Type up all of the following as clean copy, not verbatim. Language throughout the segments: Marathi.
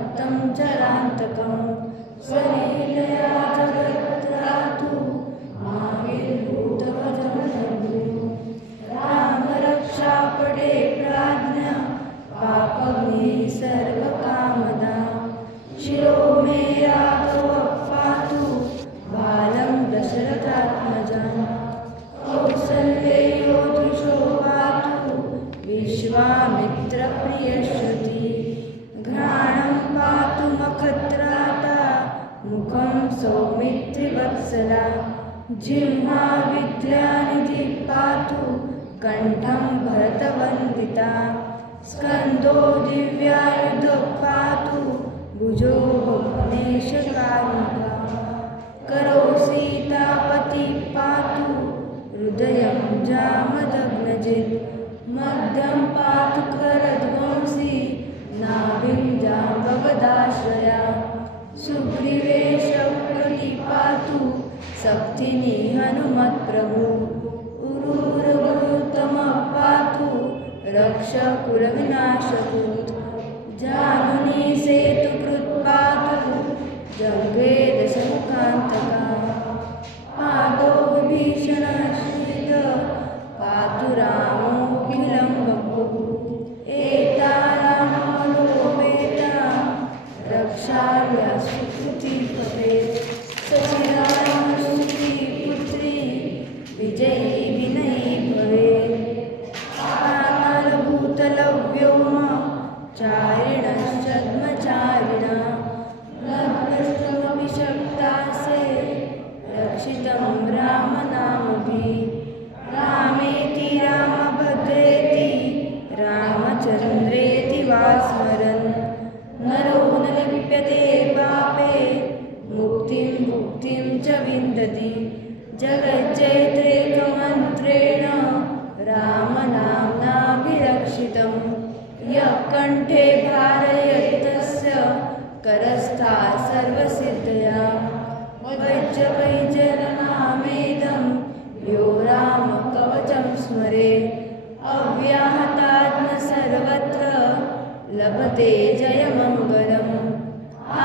समत्तं चरान्तकं स्वलीलया जगत्रातु माविर्भूतवजं जगु रामरक्षापडे प्राज्ञा पापग्नि सर्वकामदा शिरो मे राघव पातु बालं दशरथात्मजं कौसल्येयो दृशो पातु विश्वामित्रप्रियश्रुति घ्राणं पातु मखत्राता मुखं सौमित्रिवत्सला जिह्वा विद्यानिधि पातु कंठं भरतवन्दिता स्कन्दो दिव्यायुध पातु भुजो भुवनेशकारुका करो सीतापति पातु हृदयं जामदग्नजित् मध्यं पातु करध्वंसी नाभिं जाम्बवदाश्रया सुग्रीवेशप्रति पातु शक्तिनि हनुमत्प्रभु उरुरगौतम पातु रक्षकुलविनाशकृत् जानुनी सेतुकृत् पातु जम्भे दशमुखान्तका पादो विभीषणश्रित पातु रामोऽखिलं वपुः एता रामलोपेता रक्षार्यास्तु कृती भवेत् सचिरानुसुती पुत्री विजयी विनयी भवेत् पातालभूतलव्योम चारिणश्चद्मचारिणा लभ्यस्तमपि शब्दासे रक्षितं रामनामभिः रामेति रामभद्रेति रामचन्द्रेति वा स्मरन् नरो न लिप्यते पापे मुक्तिं भुक्तिं च विन्दति जगच्चैत्रेकमन्त्रेण रामनाम्नाभिरक्षितं यः कण्ठे धारयत्तस्य करस्था सर्वसिद्धया वज्रकैजरनामेदं यो रामकवचं स्मरे अव्याहतात्म सर्वत्र लभते जयमङ्गलम्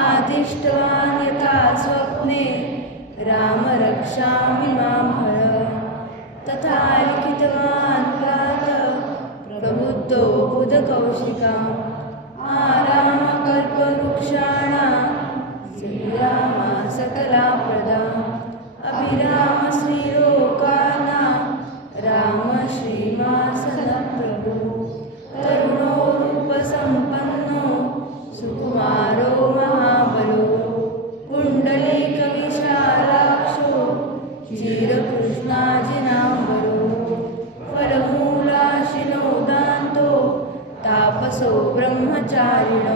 आदिष्टवान् यथा स्वप्ने राम रक्षामि मां हर तथा लिखितवान् प्रातः प्रबुद्धो बुधकौशिकाम् आरामकल्पवृक्षाणां श्रीरामा सकलाप्रदा अभिराम श्रीलोकानां राम श्रीमासनप्रभु तरुणो रूपसम्पन्नो सुकुमारो महाबलो कुण्डलीकविशालाक्षो चिरकृष्णाजिनाम्बरो फलमूलाशिनो दान्तो तापसो ब्रह्मचारिणो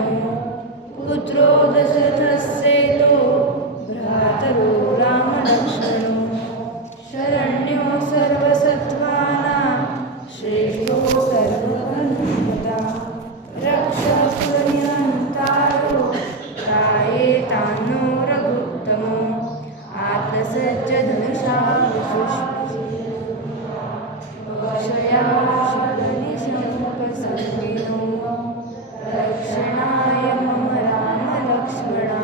पुत्रो दशरथस्येतो भ्रातरो रामलक्ष्मणो शरण्यो सर्वसत्त्वानां श्रेष्ठो सर्वबन्धुमता रक्षकुलनिरन्तारो त्रायेतान्नो रघुत्तमम् आत्मसज्जधनुषा विशुष्पया शरणिशङ्कसङ्गिनो रक्षणाय मम रामलक्ष्मणा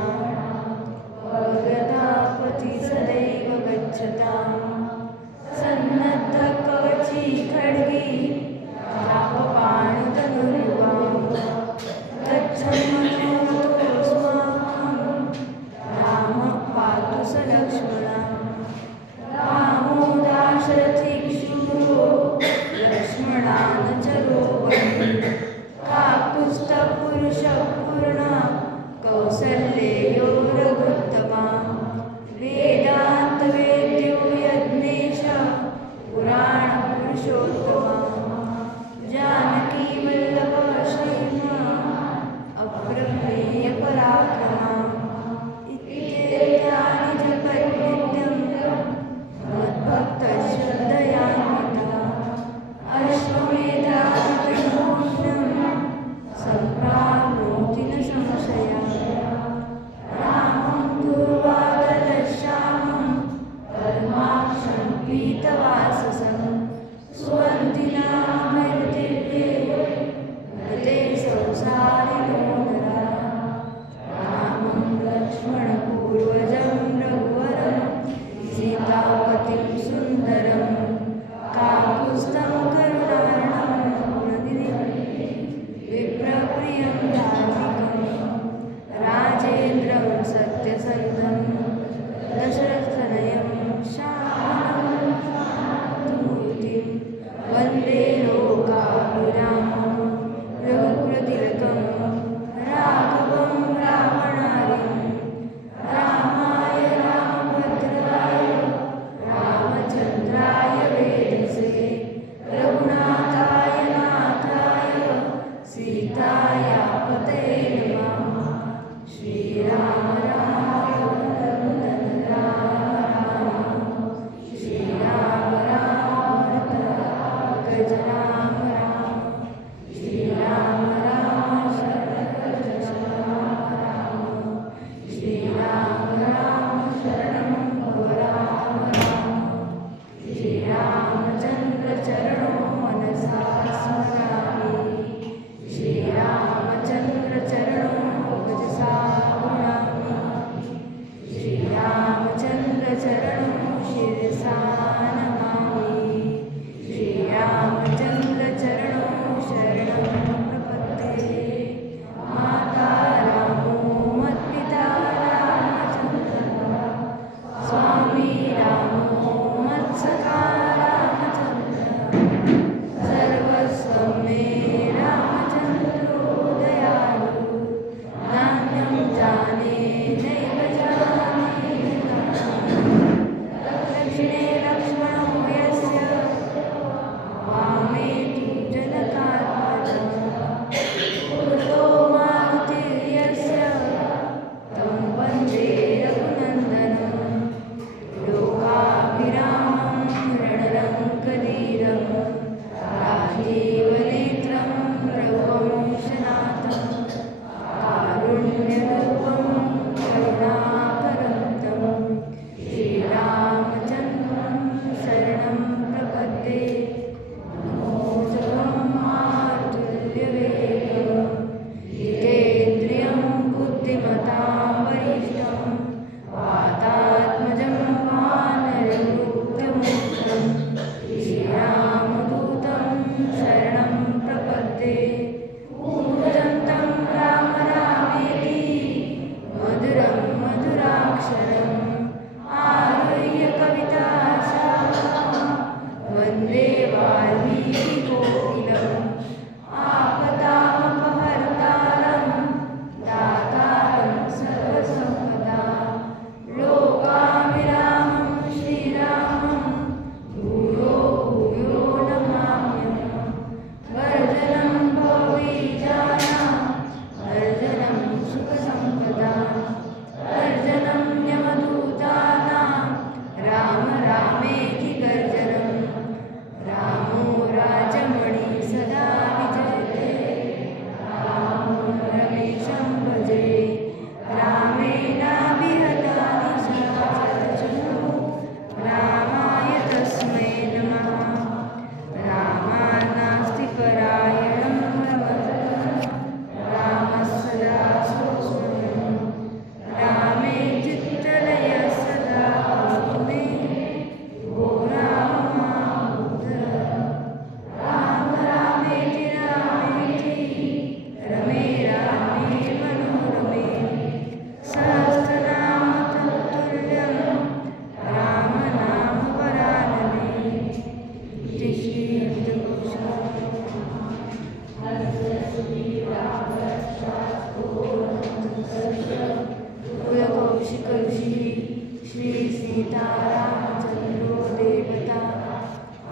सीतारामचन्द्रो देवता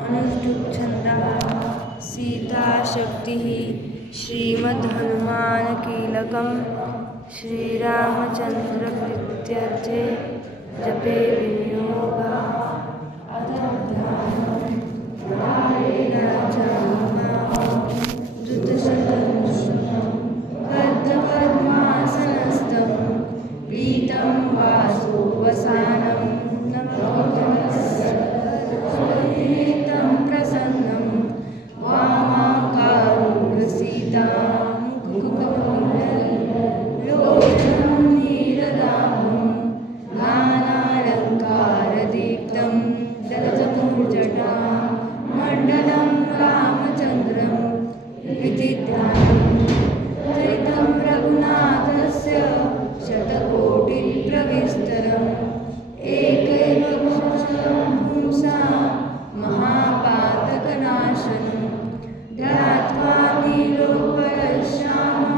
अनुष्टुप् छन्दः सीताशक्तिः श्रीमद्हनुमानकीलकं श्रीरामचन्द्रप्रीत्यर्थे जपे विनियोगः अथ ध्यानं बद्धपद्मासनस्थं पीतं वासोवसानं नमोजनस्तं प्रसन्नं वामाकारुणसीतां लोचनं नीरदाभं नानालङ्कारदीप्तं दलजपूर्जटां मण्डलं रामचन्द्रं विदिध्यानं त्रितं रघुनाथस्य शतकोटिप्रविस्तरम् एकैव पुंसा महापातकनाशनं ध्यात्वा नीलोत्पलश्यामं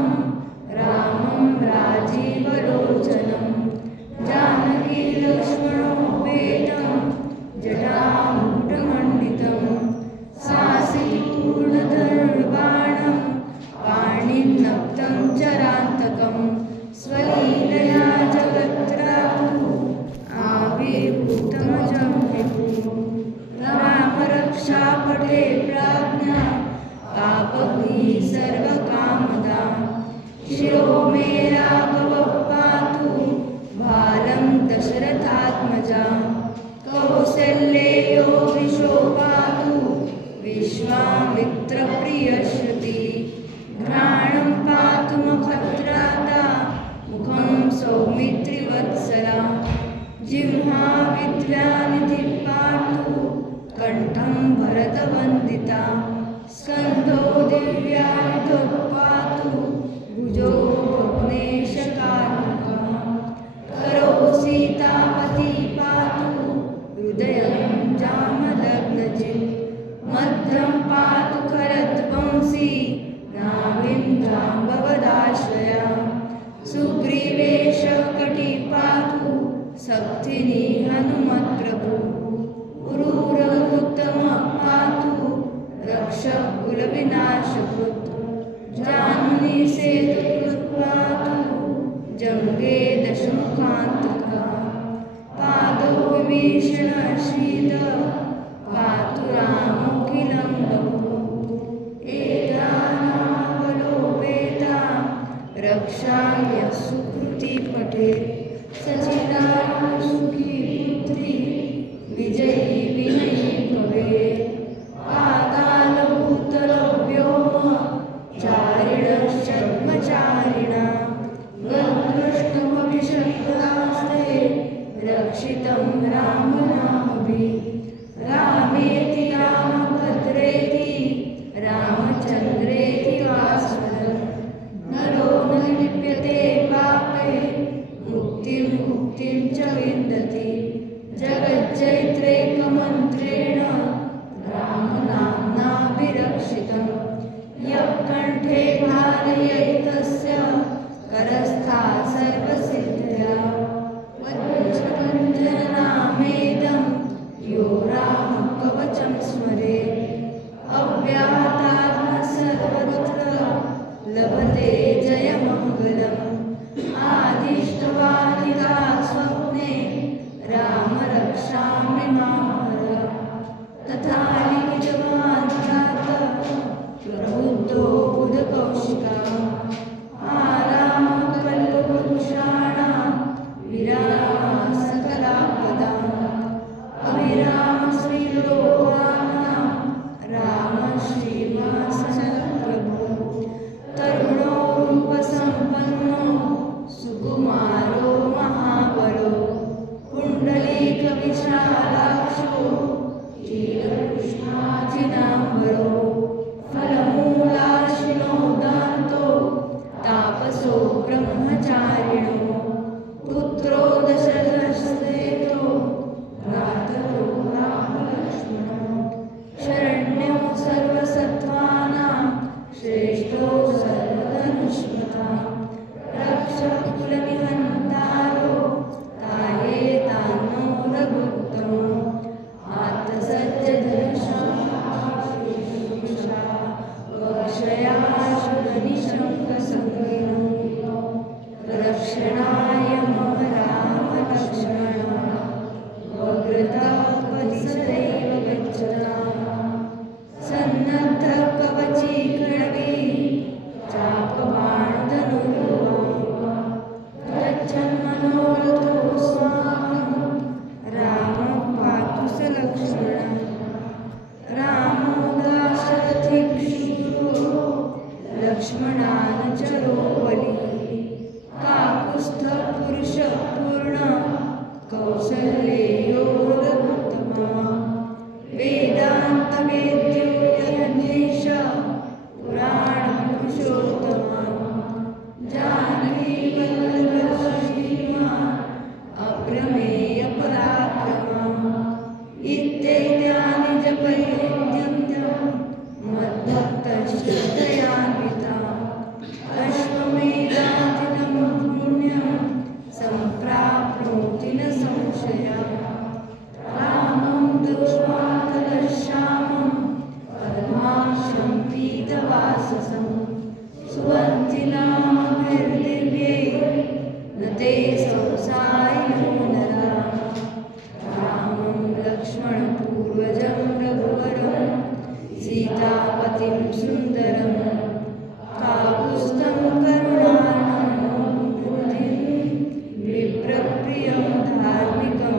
रामं राजीवलोचनं जानकीलक्ष्मणोपेतं जटामुकुटमण्डितं सासिपूर्णधनुर्बाणं पाणिं नक्तं चरान्तकं स्वलीलया जगत्राहु आविर्भूतमजं विभुं रामरक्षापटे प्राज्ञा पापग्नि सर्वकामदा शिरो मे राघवः पातु बालं दशरथात्मजा कौसल्येयो दिशो पातु विश्वामित्रप्रियश्रुति घ्राणं पातु मखत्राता मुखं सौमित्रिवत्सला जिह्वा विद्यानिधिः पातु कण्ठं भरतवन्दिता स्कन्धो दिव्यायुधोत्पातु भुजो भग्नेशकार्मुकः करो सीतापति पातु हृदयं जामदग्नजित् मध्यं पातु खरध्वंसी नाभिं जाम्बवदाश्रया सुग्रीवेश कटी पातु सप्तिनी हनुमत्प्रभु उरुरगुत्तमः पातु रक्षः कुलविनाशकृत् जानुनी सेतुकृत् पातु जङ्गे दशमुखान्तकः पादो विभीषणशीद पातु रामोऽखिलं बहु एतानावलोपेता रक्षाम्य सुकृति पठेत् सचिदायु सुखी पुत्री विजयी विनयी भवेत् पातालभूतलो व्योम चारिणश्चद्मचारिणा गन्धृष्णमभिषक्तास्ते रक्षितं रामनामभिः रामेति रामभद्रेति रामचन्द्रेति वास्वदन् नरो न लिप्यते पापे मुक्तिं दर्शनाय मम राम लक्ष्मण वक्रतुण्ड सदैव गच्छताम् सन्नद्ध कवची खड्गे चापबाणधनुर्वा गच्छन्मनोरथोऽस्माकं रामः पातु स लक्ष्मणः रामो दाशरथिक्षुरो लक्ष्मणानुचरो बली काकुत्स्थपुरुषपूर्ण कौसल्येयो रघुत्तमा वेदान्तवेद्यो यज्ञेश पुराणपुरुषोत्तमा जानकीवल्लभ श्रीमान् अप्रमेय पराक्रमा इत्येतानि जपयेत्यन्तं मद्भक्तश्रद्धयान्विता अश्वमेधादिनं पुण्यं सम्प्राप्नोति न संशयः रामं दृष्ट्वा तदश्यामं पद्माक्षं पीतवाससं सुवर्तिनामभिर्दिव्ये न ते संसारिणो नराः रामं लक्ष्मणपूर्वजं रघुवरं सीतापतिं सुन्दरं काकुत्स्थं करुणार्णवं बुद्धिं विप्रप्रियं धार्मिकं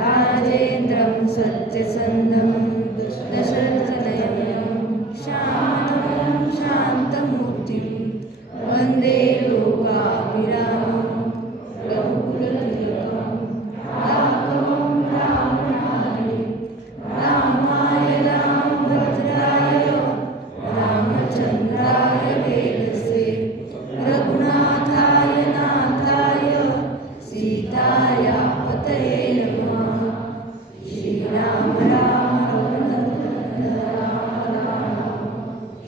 राजेन्द्रं सत्यसन्धं दशरथनयनं श्यामलं शान्तमूर्तिं वन्दे लोकाभिरामं रघुकुलतिलकं राघवं रामनाथं रामाय रामभद्राय रामचन्द्राय वेदसे रघुनाथाय नाथाय सीताया पतये नमः श्रीराम राम रघुनन्दन राम राम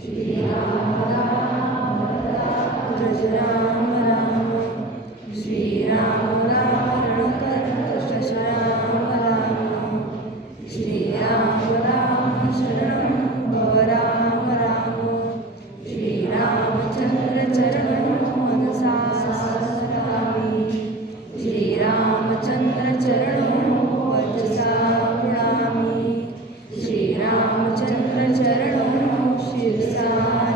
श्रीराम राम राम राम श्रीराम राम रणकर्कश राम राम श्रीराम राम शरणं भव राम राम श्रीरामचन्द्र चरणं मनसा स्मरामि श्रीरामचन्द्र चरणं वचसा प्रणमामि श्रीरामचन्द्र चरणं शिरसा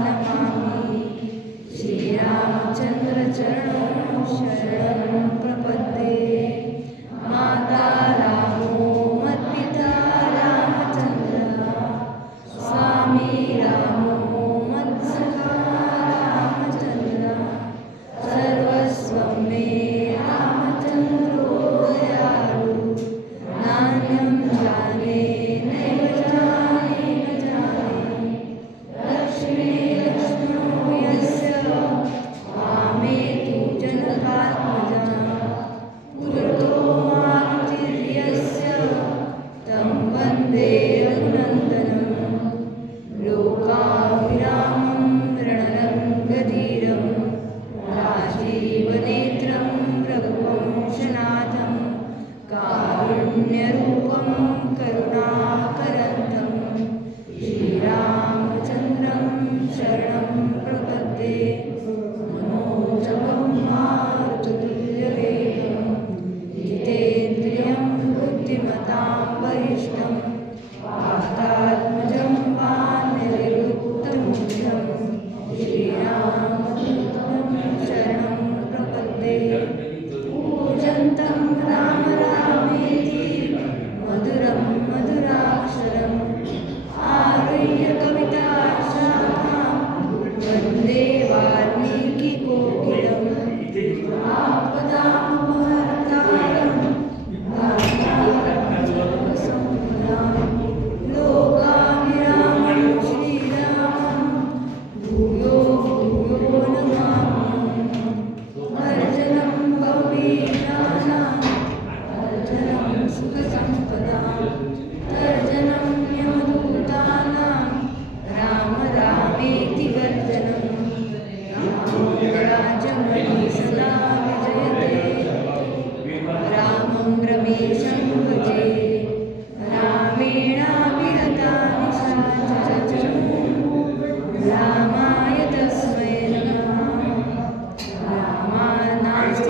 नमामि श्रीरामचन्द्र चरणं शरणं प्रपद्ये माता रामो मद्पिता रामचन्द्रः स्वामी रामो मत्सखा रामचन्द्रः सर्वस्वं मे रामचन्द्रो दयालु नान्यं जाने नैव जाने न जाने लक्ष्मी लक्ष्मणो यस्य वामे तु जनकात्मजा पुरतो मारुतिर्यस्य तं वन्दे रघुनन्दनं लोकाभिरामं रणरङ्गधीरं राजीवनेत्रं रघुवंशनाथं कारुण्यरूपं करुणाकरन्तं श्रीरामचन्द्रं शरणं प्रपद्ये मनोजवं मारुततुल्यवेगं जितेन्द्रियं बुद्धिमतां वरिष्ठं वातात्मजं वानरयूथमुख्यं श्रीरामचन्द्रं शरणं प्रपद्ये पूजन्तं राम रामेति मधुरं मधुराक्षरम् आरुह्य कविताशाखां वन्दे वाल्मीकिकोकिलम् आपदामपहर्तारं लोकाभिरामं श्रीरामं भूयो भूयो नमाम्यहम् अर्जनं भवभीषाणां अर्जनं सुखसम्पदां तर्जनं यमदूतानां राम रामेति वर्जनं रामराजमणि सदा विजयते रामं रमेशं भजे रामेणाभिरतानि शाचरचनं रामाय तस्मै नमः रामानास्ति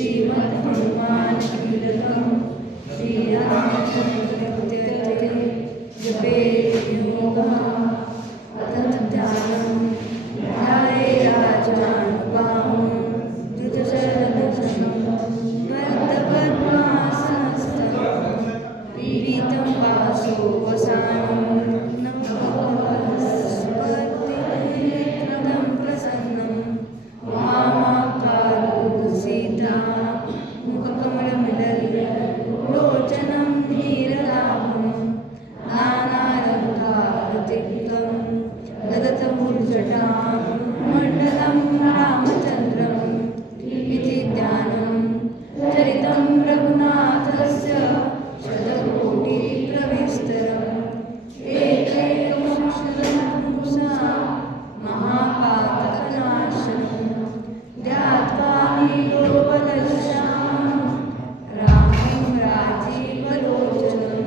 श्रीमद्हनुमान कीर्तन श्रीरामचंद्र जपे योगः अथ ध्यानं ध्याये राजानुगां धृतशरदशनं बद्धपद्मासनस्थं पीडितं वासो वसानं नमस्पतिं प्रसन्नं वामाकारोसीता मुखकमलमिलल्लोचनं नीरलाभं नानालङ्कारतिक्तं ददतमूर्जटां मण्डलं रामचन्द्रम् इति ध्यानं चरितं रघुनाथस्य शतकोटिप्रविस्तरम् एकैकं पुंसा महापातकनाशनं ध्यात्वा नीलोपदर्शां रामं राजीवलोचनं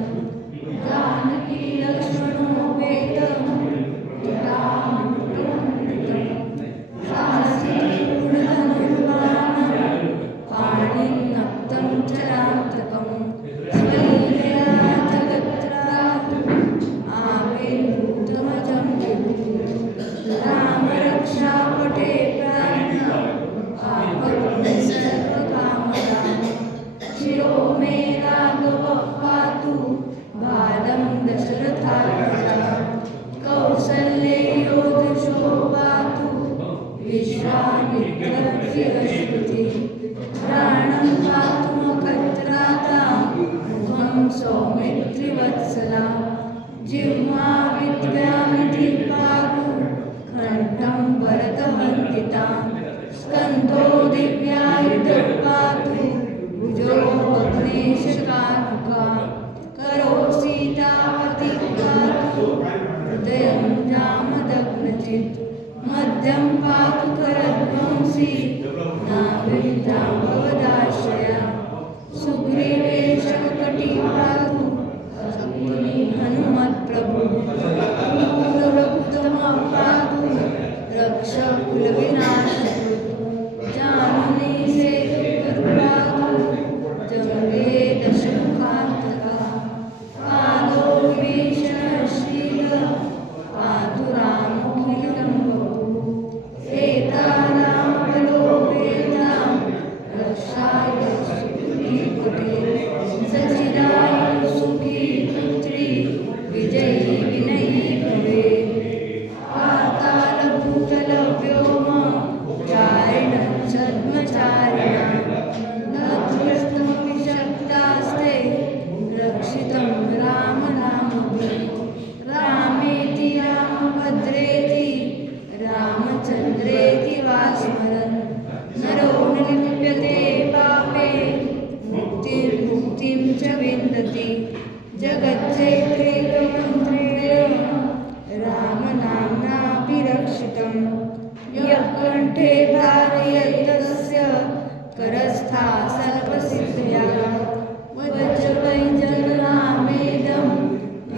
जानकी लक्ष्मणोपेतं पाणिं नक्तं चरान्तकं स्वलीलया जगत्रात् आविर्भूतमजं रामरक्षापटे प्राज्ञा सर्वकामदां शिरो मे राघवः पातु बालं दशरथात्मजा कौसल्येयो दशो पातु विश्वामित्रस्य प्राणं पातु मकत्राता मुखं सौमित्रिवत्सला जिह्वा विद्यामिति पातु कण्ठं भरतवन्दिता स्कन्धो दिव्यायुधः पातु भुजो अग्नेशकानुका करो सीतापति पातु हृदयं जामदग्नचित् मध्यं पातु करध्वंसी नाभिं जाम्बवदाश्रया सुग्रीवेशकटी पातु हनुमत्प्रभु रघुत्तमः पातु रक्षकुलविनाशकृत् जानुनी सेतुकृत् पातु जङ्गे दशमुखान्तका पादो विभीषणशीलः पातु रामोऽखिलं वपुः एता रामबलोपेतां रक्षाय सुकृतिपटे सचिरायु सुखी पुत्री विजयी विनयी भवेत् पातालभूतलव्योम चारिणं छद्मचारिणां नतमपि शक्तास्ते रक्षितं रामनामभिः रामेति रामभद्रेति रामचन्द्रेति वा स्मरन् नरो न लिप्यते पापे मुक्तिं च विन्दति जगच्चैत्रैकमन्त्रेण रामनाम्नाभिरक्षितं यः कण्ठे धारयतस्य करस्था सर्वसिद्धया वज्रवैजयरामेदं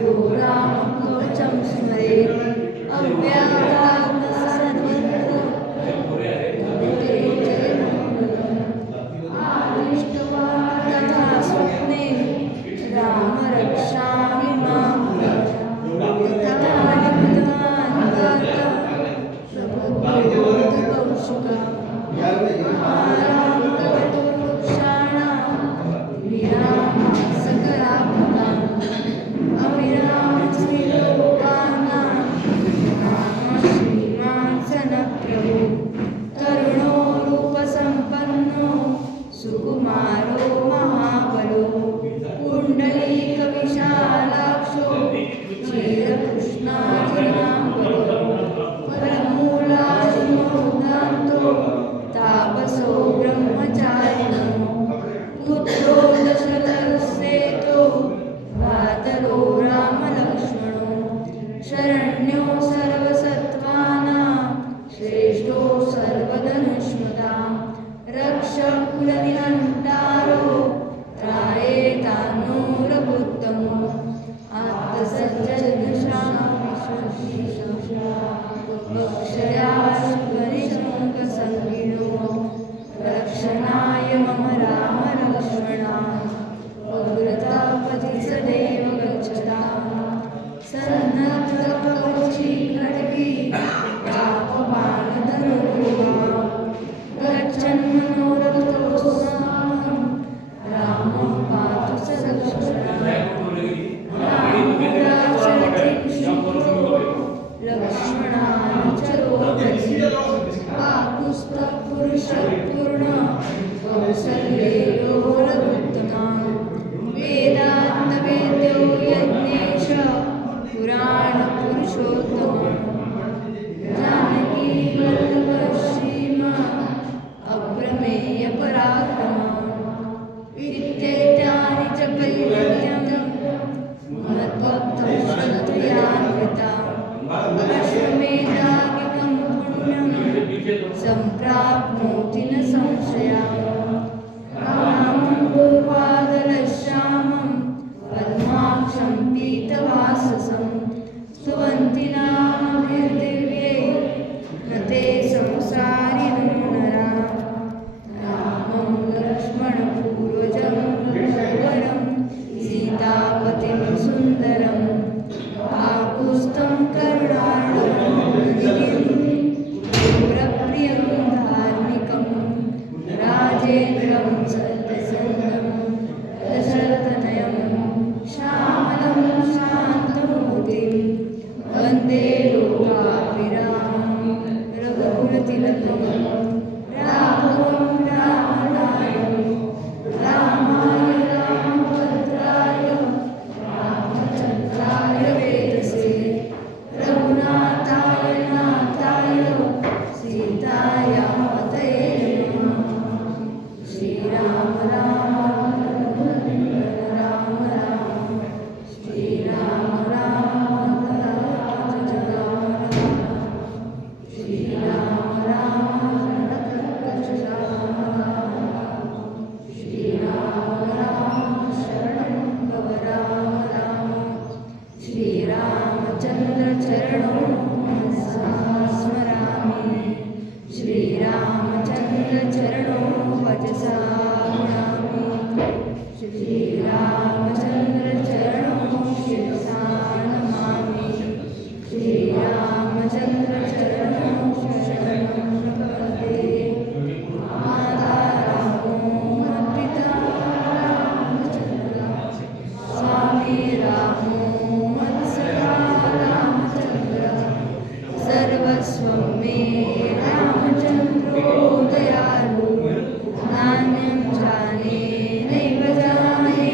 यो रामकवचं स्मरेत् अव्याहतात् सर्वत्र आदिष्टवा तथा स्वप्ने राम रक्षामि मां तथा लिखितवान् प्रबोधकौशुका महारामकटुवृक्षाणां विरामः सकलाभताम् अविरामश्रीलोकानां रामः श्रीमान् सनप्रभु तरुणो रूपसम्पन्नो सुकुमारो महाबलो पुण्डलीकविशालाक्षो क्षीरकृष्णाजिनाम्बरो फलमूलाजिनोदान्तो तापसो ब्रह्मचारिणो पुत्रो दशरथसेतो भ्रातरो रामलक्ष्मणो शरण्यो सर्वसत्त्वानां श्रेष्ठो सर्वधनुष्मता रक्षकुलनिहन्तारो त्रायेतान्नो रघुत्तमो आत्तसज्जदशाक्षया रक्षणाय मम यशपूर्ण कौसल्यो रघुत्तमा वेदान्तवेद्यो यज्ञेश पुराणपुरुषोत्तमा जानकी वल्लभ श्रीमा अप्रमेय पराक्रमा विद्यैतानि च कल्यन्तं मद्भक्तं श्रद्धयान्विता अश्वमेधादिकं पुण्यं सम्प्राप्नोति न संशयः रामं गोपादलश्यामं पद्माक्षं पीतवाससं सुवन्तिनामभिर्दिव्यै न ते संसारिणो नरा रामं लक्ष्मणपूर्वजं रघुवरं सीतापतिं सुन्दरं काकुत्स्थं करुणार्णवं प्रप्रियं धार्मिकं राजेन्द्रं सत्यसन्धं दशरथतनयं श्यामलं शान्तमूर्तिं वन्दे लोकाभिरामं रघुकुलतिलकं राघवं रामनायकं रामाय रामभद्राय रामचन्द्राय वेदसे रघुनाथाय नाथाय सीताया पतये नमः श्रीराम राम राम राम श्रीराम राम श्रीराम राम श्रीराम राम शरणं भव राम राम श्रीरामचन्द्र चरणं स्मरामि श्रीरामचन्द्र चरणं भजसा नमामि श्रीरामचन्द्र चरणं शिरसा नमामि श्रीरामचन्द्र चरणं शरणं प्रपद्ये माता रामो मत्पिता रामचन्द्रः स्वामी रामो मत्सखा रामचन्द्रः सर्वस्वं मे रामचन्द्रो दयालु नान्यं जाने नैव जाने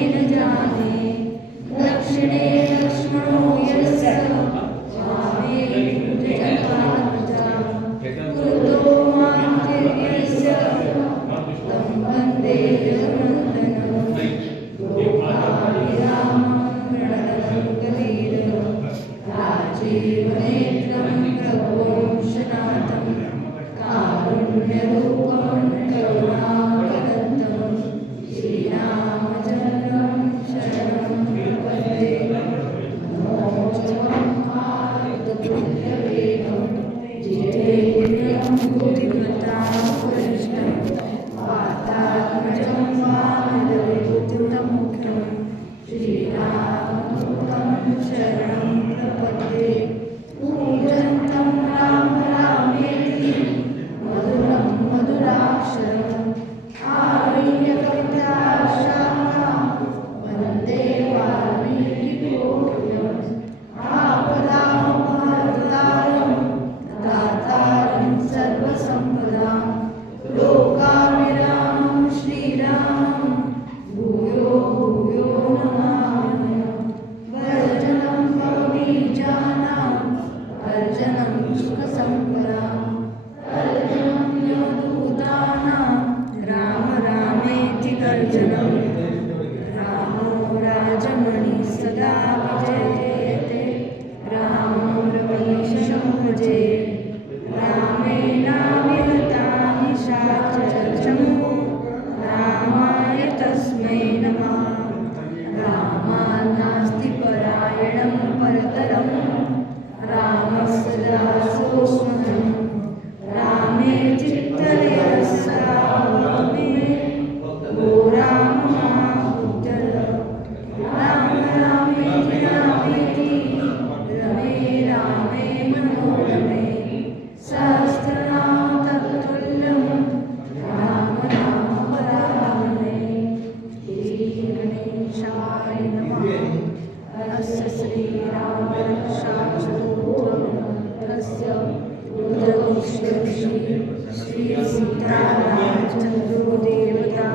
रामचन्द्रो देवता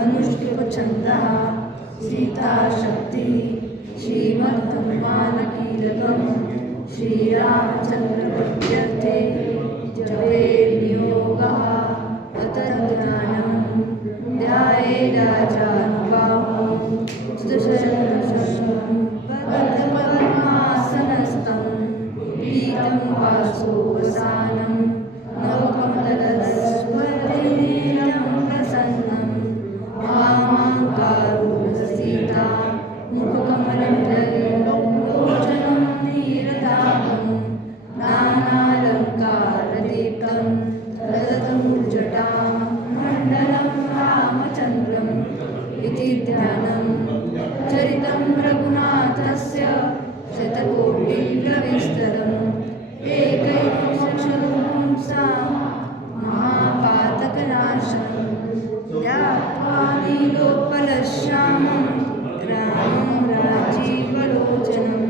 अनुष्टुप्छन्दः सीताशक्तिः श्रीमद्धनुमानकीलकं श्रीरामचन्द्रप्रीत्यर्थे जपे नियोगः ततज्ज्ञानं ध्यायेदाचानुबाहुं सुदर्शनं पद्मपद्मासनस्थं पीतं वासोपसानं नवकमलस्पर्धेनं प्रसन्नं वामाङ्कारुणसीता मुखकमललोचनं नीरदाभं नानालङ्कारदीप्तं ललितमुर्जटां मण्डलं रामचन्द्रम् इति ध्यानं चरितं रघुनाथस्य शतकोटिप्रविस्तरम् एकैकशतं पुंसां महापातकनाशनं ध्यात्वा नीलोत्पलश्यामं रामं राजीवलोचनं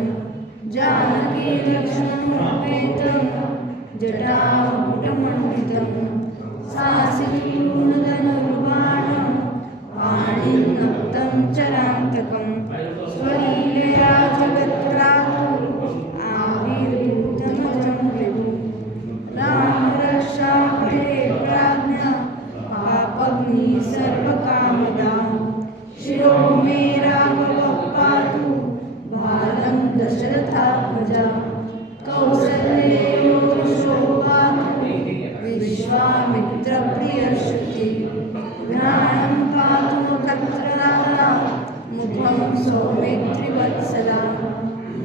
जानकीलक्ष्मणोपेतं जटामुकुटमण्डितं सासिपूर्णधनुर्बाणं पाणिनक्तं चरान्तकं स्वलीलया जगत्त्रातु आविर्भूतमजं विभुं रामरक्षापरे प्राज्ञा पापग्निः सर्वकामदा शिरो मे राघवः पातु बालं दशरथात्मजा कौसल्येयो दृशो पातु विश्वामित्रप्रियश्रुतिः ज्ञानं पातु नक्षत्रराजा मुखं सौमित्रिवत्सला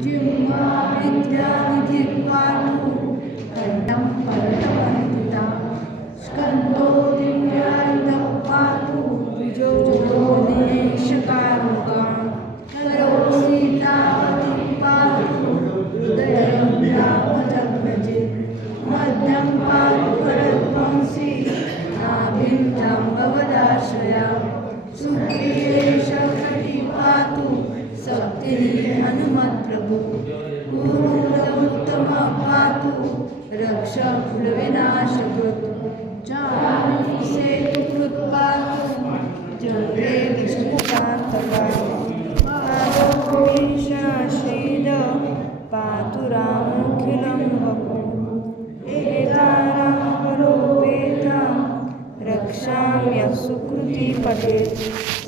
जिह्वा विद्यानिधिः पातु कण्ठं परमवन्दिता स्कन्धो दिव्यायुधः पातु द्विजो दिनेशकारुका करो सीतावती पातु हृदयं रामजग्मजे मध्यं पातु भरद्वंशी नाभिं जाम्बवदाश्रया सुग्रीवेशकटी पातु शक्तिः हनुमत्प्रभु कुरुरमुत्तमः पातु रक्षकुलविनाशकृत् जानकीसेतुकृत् पातु चन्द्रे विष्णुकान्तका पादोपीशाश्रीद पातु रामोऽखिलं वपु एतारामपरोपेतां रक्षाम्य सुकृती पठेत्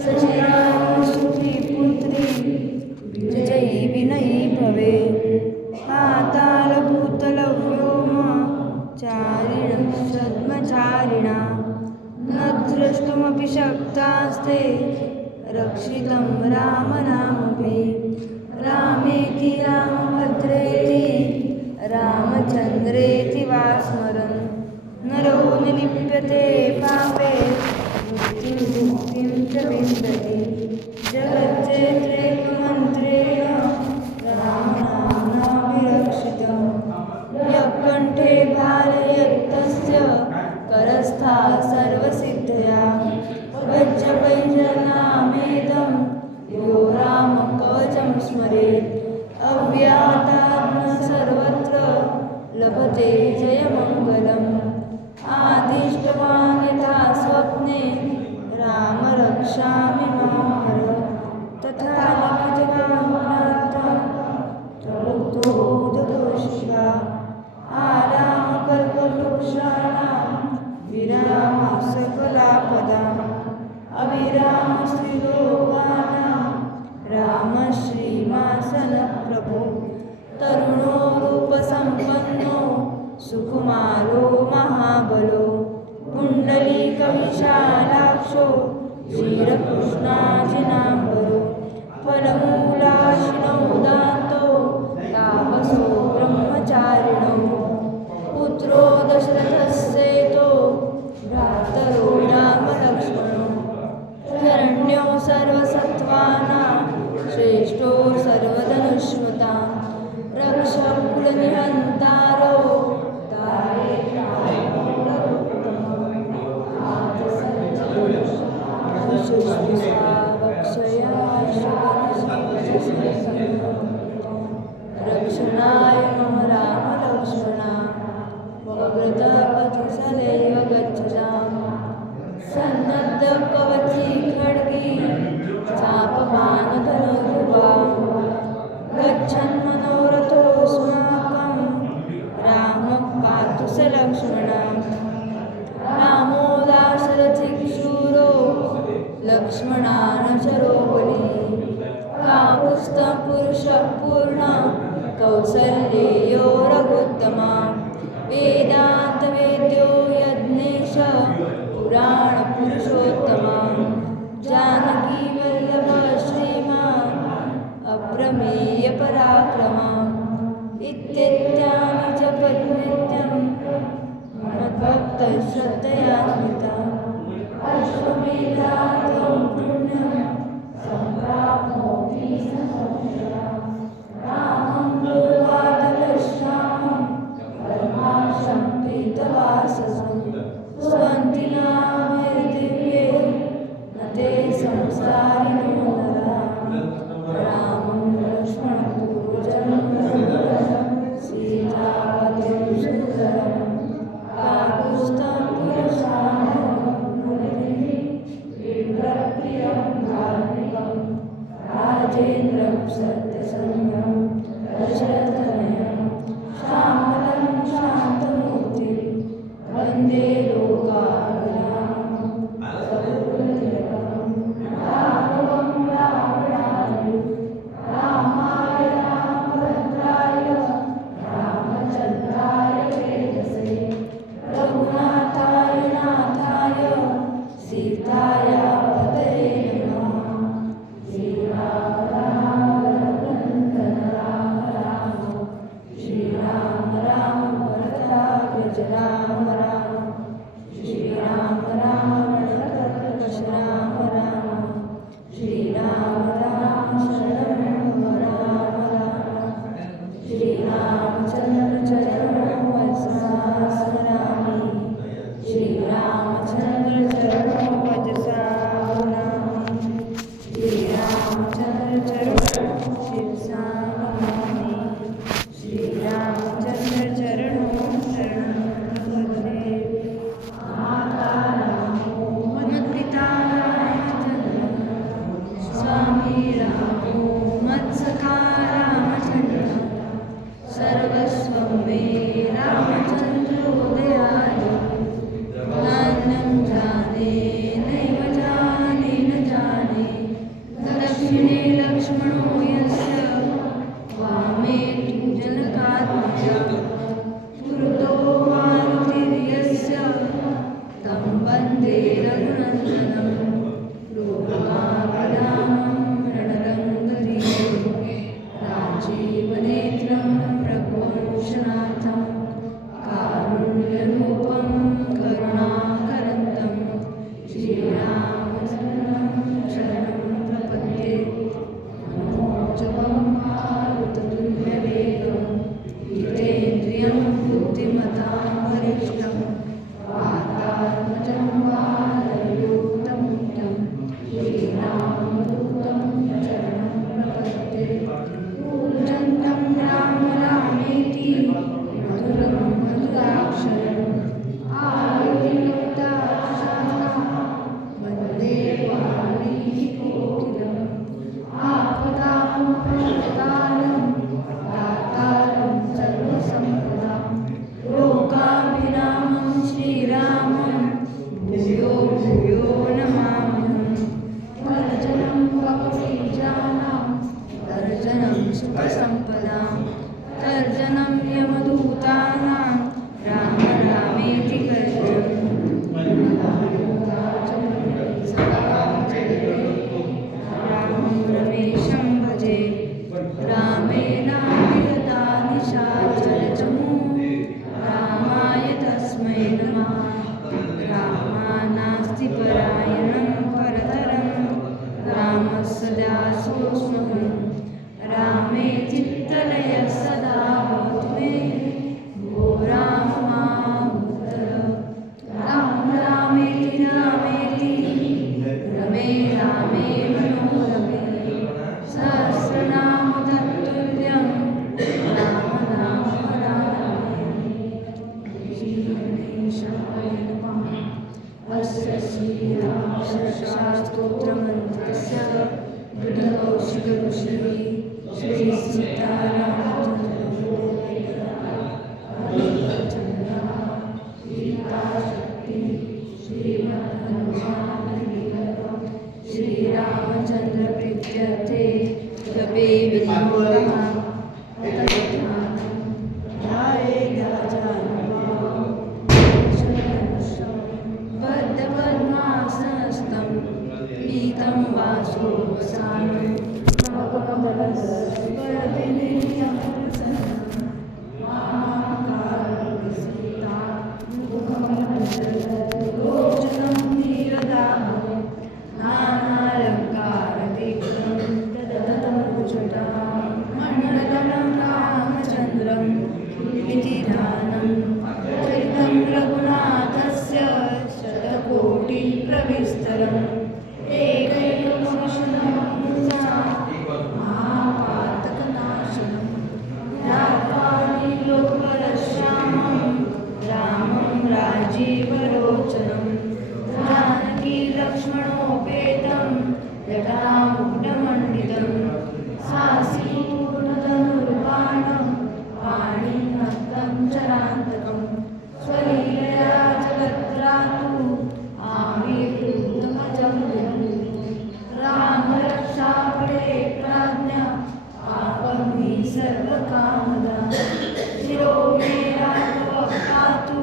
सचिरामश्रुतिपुत्री विजयी विनयी भवेत् पातालभूतलव्योमचारिणः सद्मचारिणा न द्रष्टुमपि शक्तास्ते रक्षितं रामनामभिः रामेति रामभद्रेति रामचन्द्रेति वा स्मरन् नरो न लिप्यते पापे मृत्युं च विन्दति जगच्चैत्रेकमन्त्रेण रामनाम्नाभिरक्षितं यः कण्ठे भारयत्तस्य करस्था सर्वसिद्धया वज्रकैर्नामेदं यो रामकवचं स्मरेत् अव्याहतात्म सर्वत्र लभते जयमङ्गलम् आदिष्टवान् यथा स्वप्ने राम रक्षामि मां हर तथा लिखितवान् प्रबुद्धो बुधदोषिका आरामकल्पवृक्षाणां विरामः सकलापदाम् अविरामस्त्रिलोकानां रामः श्रीमासनप्रभो तरुणो रूपसम्पन्नो सुकुमारो महाबलो पुण्डलीकविशालाक्षो क्षीरकृष्णाजिनाम्बरो फलमूलाशिनो दान्तो तापसो ब्रह्मचारिणो पुत्रो दशरथस्येतो भ्रातरो रामलक्ष्मणो शरण्यो सर्वसत्त्वानां श्रेष्ठो सर्वधनुष्मता रक्षकुलनिहन्तारो रक्षणाय मम रामलक्ष्मणा वक्रतपथिसदैव गच्छताम् लक्ष्मणान चरोवली काकुत्स्थं पुरुषः पूर्ण कौसल्येयो रघुत्तमा वेदान्तवेद्यो यज्ञेश पुराणपुरुषोत्तमा जानकी वल्लभ श्रीमान् अप्रमेय पराक्रमा इत्येतानि जपन्नित्यं मद्भक्तः श्रद्धयान्विता अश्वमेधार्थं पुण्यं सम्प्राप्नोति न संशयः रामं दूर्वादलश्यामं परमाशं पीतवाससं स्वन्तिनाभिर्दिव्ये न ते संसारिणो नराः रामं लक्ष्मणपूर्वजं सीतापतिं सुन्दरं काकुत्स्थं पुरुषाणप्रियं धार्मिकं राजेन्द्रं सत्यसंज्ञं दशरथतनयं श्यामलं शान्तमूर्तिं वन्दे लोकाभिरामं सकुलतिलकं राघवं रावणाय रामाय रामभद्राय रामचन्द्राय वेदसे रघुनाथाय नाथाय सीताया पतये नमः श्रीराम राम रघुनन्दन राम राम श्रीराम राम भरताग्रज राम राम श्रीराम राम रणकर्कश राम राम श्रीराम राम शरणं मम राम राम श्रीरामचन्द्र चरणं वचसा स्मरामि श्रीरामचन्द्र चरणं वचसा नमामि श्रीरामचन्द्र चरणं शिरसा नमामि श्रीरामचन्द्र चरणं शरणं प्रपद्ये माता रामो मत्पिता रामचन्द्रः स्वामी रामो मत्सखा रामचन्द्रः सर्वस्वं मे रामचन्द्रो दयालु नान्यं जाने नैव जाने न जाने दक्षिणे लक्ष्मणो यस्य वामे तु जनकात्मजा पुरतो मारुतिर्यस्य तं वन्दे रघुनन्दनं लोकाभिरामं रणरङ्गधीरं राजीवनेत्रं प्रघोषनाथं कारुण्यरूपं करुणाकरन्तं श्रीरामचन्द्रं शरणं प्रपद्ये मनोजवं मारुततुल्यवेगं जितेन्द्रियं बुद्धिमतां वरिष्ठं वातात्मजं वानरयूतं तं श्रीरामदूतं चरणं प्रपद्ये पूजन्तं राम रामेति मधुरं मधुराक्षरम् आयुर्युक्ताक्षराः वन्दे वाल्मीकिकोकिलम् आपदामपहर्तारं दातारं सर्वसम्पदां लोकाभिरामं श्रीरामं भूयो भूयो नमाम्यहम् तर्जनं भक्तिजानां तर्जनं सुखसम्पदां तर्जनं यमदूतानां राम रामेति गर्जनम् रामं रमेशं भजे रामेणाभिहता निशाचरचमू रामाय तस्मै नमः रामानास्ति परायणं परतरं रामः सदा सोऽस्म्यहं रामे चित्तलयः सदा भवतु मे भो राम मामुत्तर राम रामेति रामेति रमे रामे मनोरमे सहस्रनाम तत्तुल्यं राम नाम वरानने श्रीगणेशाय नमः अस्य श्रीरामशास्त्रोत्रमन्त्रस्य गुरुकौशिकऋषिः श्रीसीतारामचन्द्रः सीताशक्ति श्रीमद् रामचन्द्रप्रीत्यर्थे जपे विनियोगः बद्धपद्मासनस्थं पीतं वासोपसानं मण्डलं रामचन्द्रं विधिधानं चरितं रघुनाथस्य शतकोटिप्रविस्तरम् एकैकमशनं महापातकनाशनं रामादिलोकरश्यामं रामं राजीवलोचनं जानकी लक्ष्मणोपेतं जटामुकुटमण्डितं सासीपूर्णधनुर्बाणं पाणिनत्तं चरान्तकं स्वलीलया जगत्रातु आविर्भूतमजं रामरक्षापणे प्राज्ञा पापं सर्वकामदा शिरो मे राघवः पातु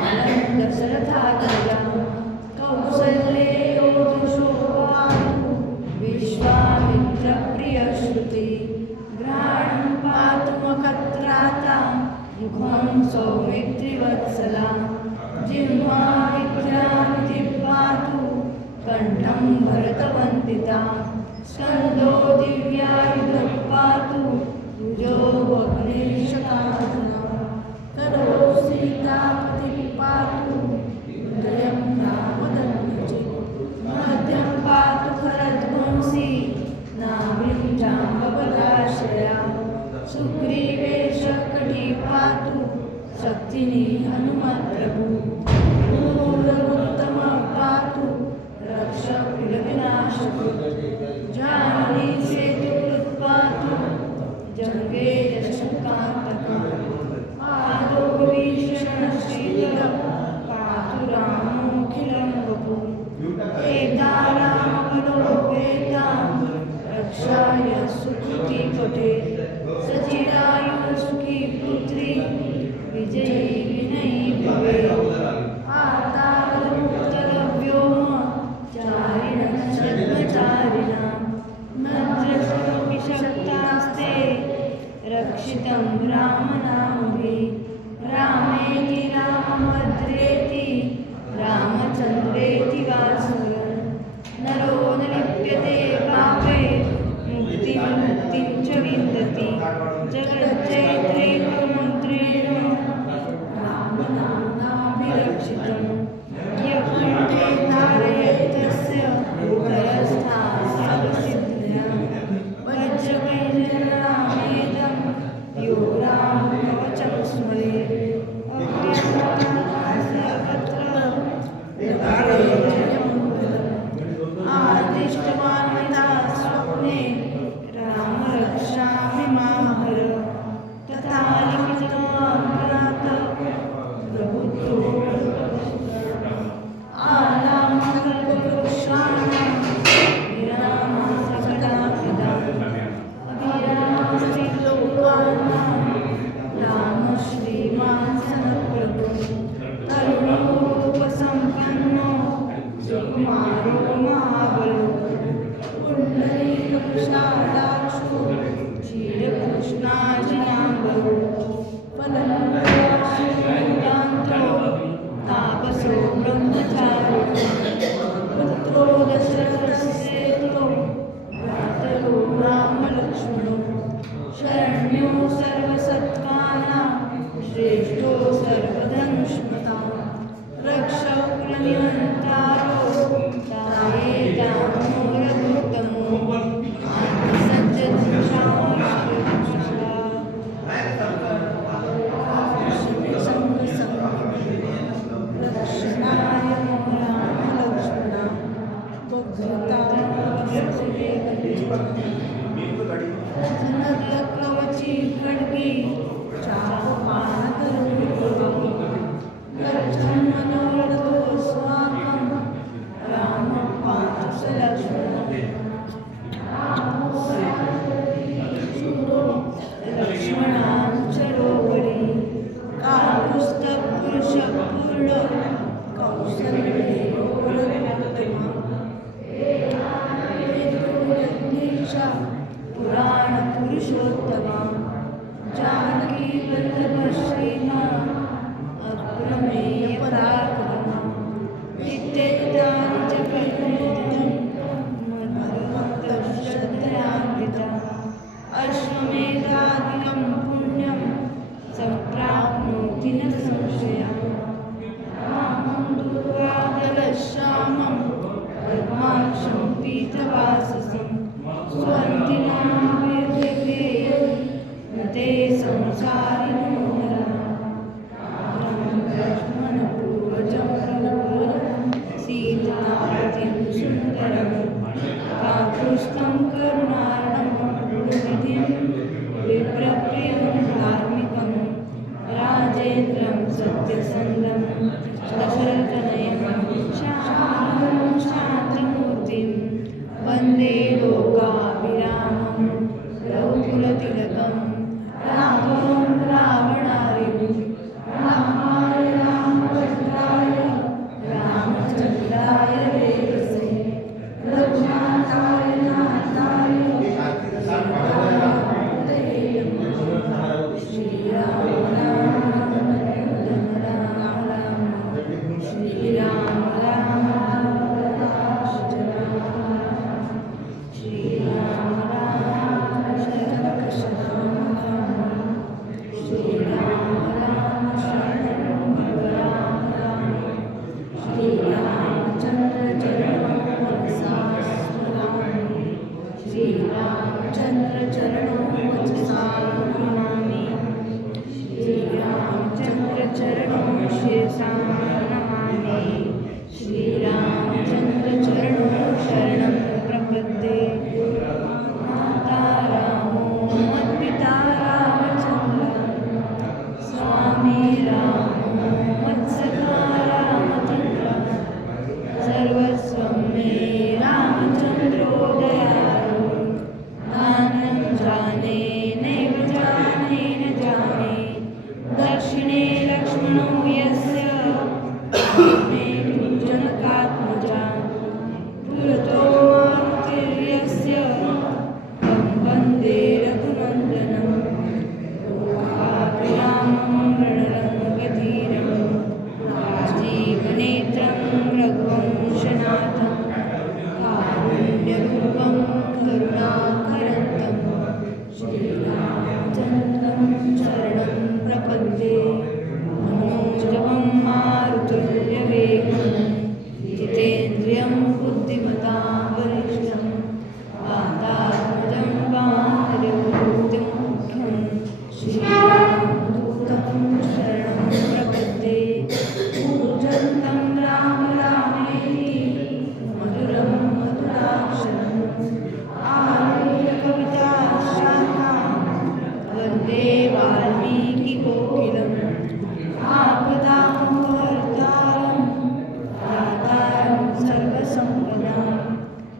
मालं दशरथात्मजा कौसल्येयो दृशो पातु विश्वामित्रप्रियश्रुति घ्राणं पातु मखत्राता मुखं सौमित्रिवत्सला जिह्वा विक्रान्ति पातु कण्ठं भरतवन्दिता स्कन्दो दिव्यायुधः पातु भुजो वग्नेशकानना करो सीतापतिः पातु हृदयं रामदन्यजित् मध्यं पातु खरध्वंसी नाभिं जाम्बवदाश्रया सुग्रीवेश कटी पातु शक्तिनी हनुमत्प्रभु मूलगुप्तमः पातु रक्षकुलविनाशक जानकी सेतुकृत् पातु जङ्गे यशकान्तकः पादो भीषणशीलः पातु रामोऽखिलं वपुः एता रामबलोपेतां रक्षाय सुकृती पठेत् सचिरायुः सुखी पुत्री विजयी विनयी भवेत् आतावमुत्तरव्योम चारिणः सद्मचारिणां मद्रसोऽपि शक्तास्ते रक्षितं रामनामभिः रामेति रामभद्रेति रामचन्द्रेति वा स्मरन् नरो न लिप्यते पापे मुक्तिं च विन्दति जगच्चैत्रेकमन्त्रेण रामनाम्नाभिरक्षितं यः कण्ठे धारयेत्तस्य हरस्थाः सर्वसिद्ध्या वज्रकैर्जनरामेदं यो रामकवचं स्मरेत् आदिष्टवान् मया स्वप्ने राम रक्षामि मां हर तथा लिखितमप्रात प्रबुद्धो आलामकल्पवृक्षाणां विरामसकटाभिधाम् अभिरामस्त्रीलोकानां राम श्रीमान् समप्रभु तरुणोपसम्पन्नो सुकुमारो महाबलो पुण्डरीकशालाक्षो क्षीरकृष्णाजिनाम्बरो फलमुदान्तो तापसो ब्रह्मचारी पुत्रो दशरथस्येतो भ्रातरो रामलक्ष्मणो शरण्यो सर्वसत्त्वानां श्रेष्ठो सर्वधनुष्मतां रक्षकुलनिहन्तारो ताये दामो रघुत्तमो रक्षणाय रामलक्ष्मणा कवची खड्गी चापपान करुणी गच्छन् मनोरथो स्वाकं जितेन्द्रियं बुद्धिमतां वरिष्ठं वातात्मजं वानरयूथं मुख्यं श्रीरामदूतं शरणं प्रपद्ये पूजन्तं राम रामेति मधुरं मधुराक्षरम् आरुह्य कविताशाखां वन्दे वाल्मीकिकोकिलम् आपदामपहर्तारं दातारं सर्वसम्पदां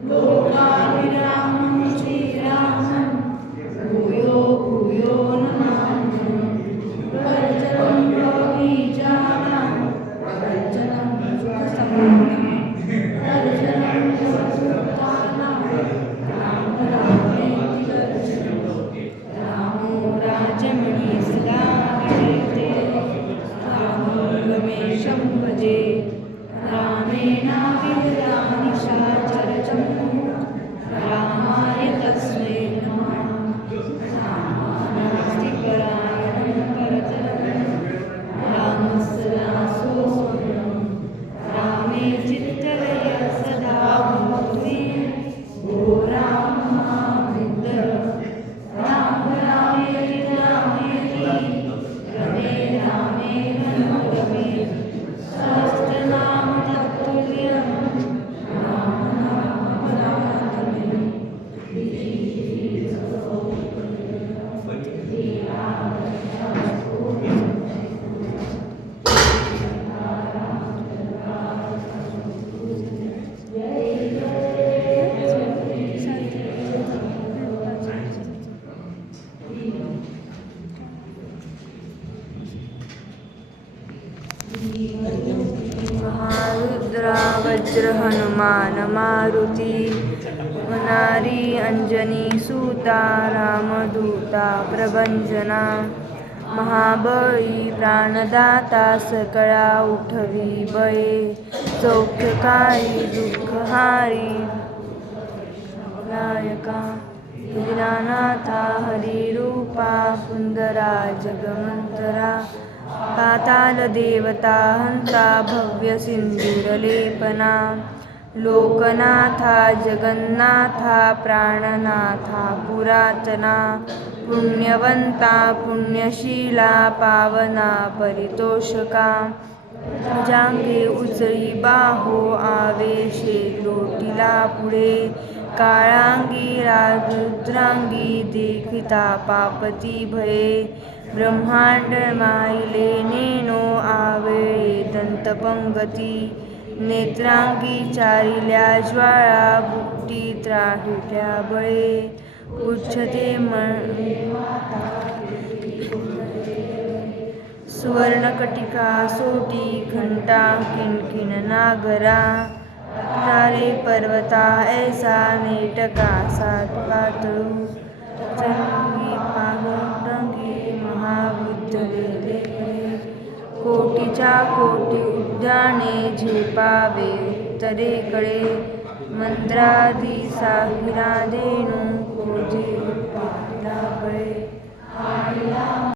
लोकाभिरामं श्रीरामं भूयो भूयो नमाम्यहं वर्जनं भवबीजानां वर्जनं सुखसम्पदां वर्जनं सुकृतानां राम रामेति वर्जनं रामो राजमणि सदा विजयते रामो रमेशं भजे रामेणाभिहतानि शाचरचं रामाय तस्मै नमः रामानास्ति परायणं परतरं रामस्य दासो स्मरणं रामे चित्तलय सदा भवति भो राम मामित्र राम रामेति रामेति रमे रामे मनोरमे सहस्रनाम तत्तुल्यं राम नाम वरानने महारुद्रा वज्र हनुमान मारुती वनारी अंजनी सूता रामदूता प्रभंजना महाबळी प्राणदाता सकळा उठवी बळे सौख्यकारी दुःखहारी नायका दीनानाथा हरिरूपा सुंदरा जगमंतरा पाताल देवता हंता भव्य सिंदूरलेपना लोकनाथा जगन्नाथा प्राणनाथा पुरातना पुण्यवंता पुण्यशीला पावना परितोषका जांगे उचळी बाहो आवेशे लोटिला पुढे काळांगी रुद्रांगी देखिता पापती भये ब्रह्मांड माईले नेनो आवेळे दंतपंगती नेत्रांगी चारिल्या ज्वाळा बुट्टी त्राहिल्या बळे उच्छते सुवर्णकटिका सोटी घंटा किणकिण नागरा तारे पर्वता ऐसा नेटका सातपातळू चंगी पागोटंगी महाबुद्धले कोटीच्या कोटी उद्याने झेपावे उत्तरेकडे मंत्रादी साहिरा देणू कोजे